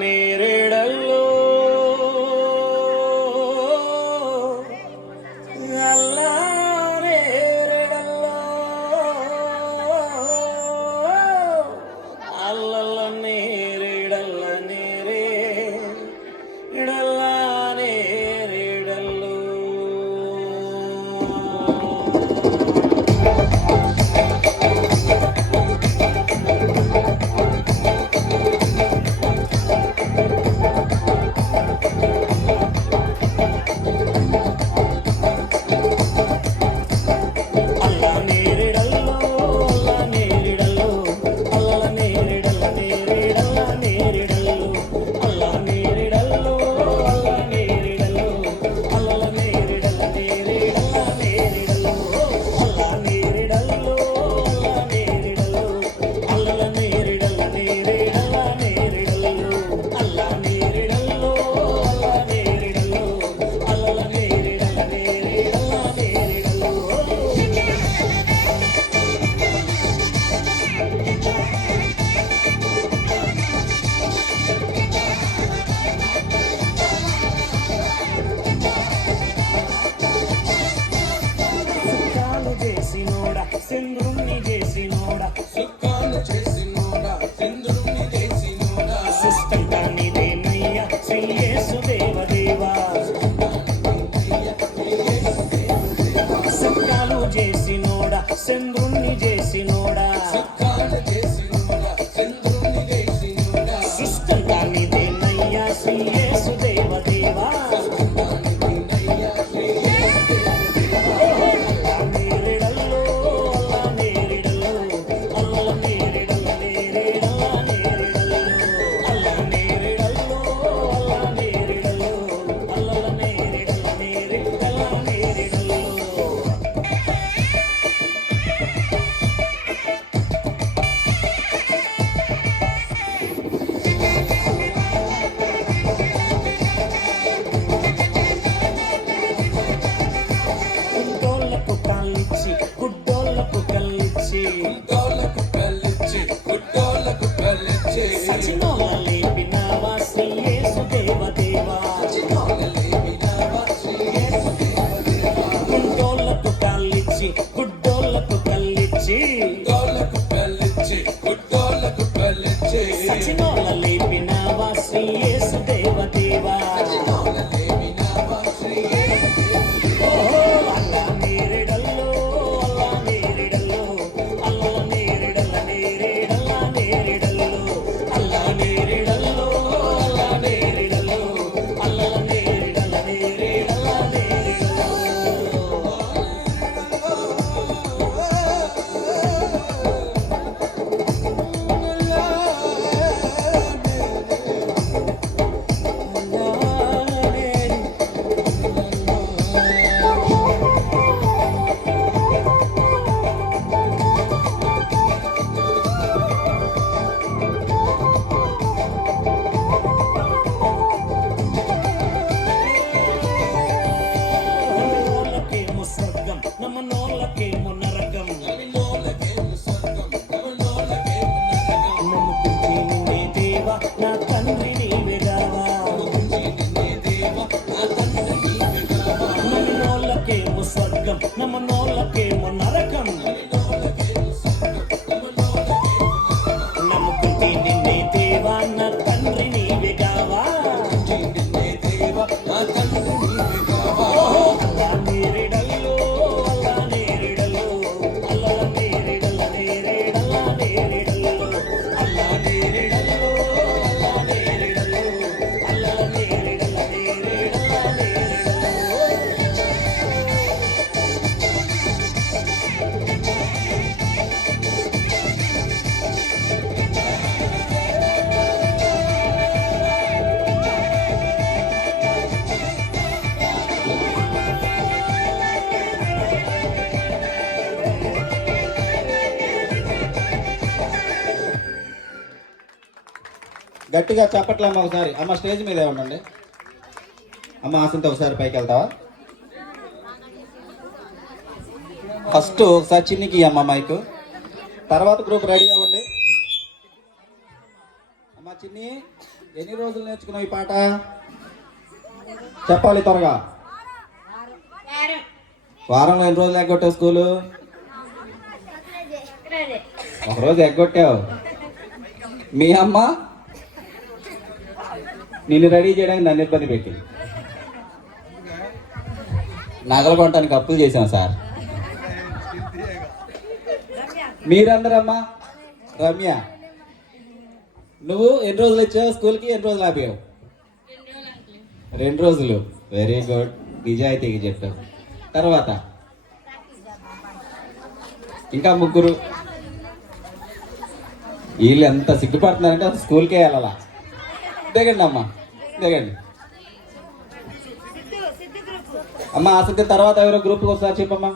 నేరేడల్లో అల్లా నేరేడల్లో అల్లల్ల నేరేడల్ల నేరే ఇడల్ల నేరేడల్లో చంద్రుణ్ణి చేసినోడా సుఖాలు చేసినోడా చంద్రుణ్ణి చేసినోడా సుష్టంగా నీదేనయ్యా శ్రీ యేసు దేవదేవా సుఖాలు చేసినోడా చంద్రుణ్ణి చేసినోడా సుఖాలు చేసినోడా చంద్రుణ్ణి చేసినోడా సుష్టంగా నీదేనయ్యా శ్రీ యేసు దేవదేవా గుడ్డోళ్ళకు కల్లిచ్చి సచినోళ్ళ లేపినావా శ్రీ యేసు దేవదేవా గుడ్డోళ్ళకు కల్లిచ్చి సచినోళ్ళ లేపినావా శ్రీ యేసు దేవదేవా నమ్మనోళ్ళకేమో నరకం నమ్ముకుంటే నిన్నే దేవా నా తండ్రి నీవెగావా నమ్మనోళ్ళకేమో స్వర్గం నమ్మనోళ్ళకేమో నరకం నమ్ముకుంటే నిన్నే దేవా నా తండ్రి నీవెగావా గట్టిగా చెప్పట్లమ్మ ఒకసారి. అమ్మ స్టేజ్ మీద ఉండండి. అమ్మ ఆశంతో ఒకసారి పైకి వెళ్తావా? ఫస్ట్ ఒకసారి చిన్నికి అమ్మ మైక్, తర్వాత గ్రూప్ రెడీ అవ్వండి. అమ్మ చిన్ని ఎన్ని రోజులు నేర్చుకున్నావు ఈ పాట? చెప్పాలి త్వరగా. వారంలో ఎన్ని రోజులు ఎగ్గొట్టావు స్కూలు? ఒకరోజు ఎగ్గొట్టావు. మీ అమ్మ నిన్ను రెడీ చేయడానికి నన్ను ఇబ్బంది పెట్టింది. నగలు కొనడానికి అప్పులు చేశాం సార్. మీరందరమ్మా. రమ్య, నువ్వు ఎన్ని రోజులు వచ్చావు స్కూల్కి? ఎన్ని రోజులు ఆపావు? 2 రోజులు. వెరీ గుడ్, నిజాయితీగా చెప్పావు. తర్వాత ఇంకా 3. వీళ్ళు ఎంత సిగ్గుపడుతున్నారంటే అసలు స్కూల్కే వెళ్ళాలా. దిగండి అమ్మా, దిగండి అమ్మా. అసలు తర్వాత ఎవరో గ్రూప్కి వస్తారు చెప్పమ్మా.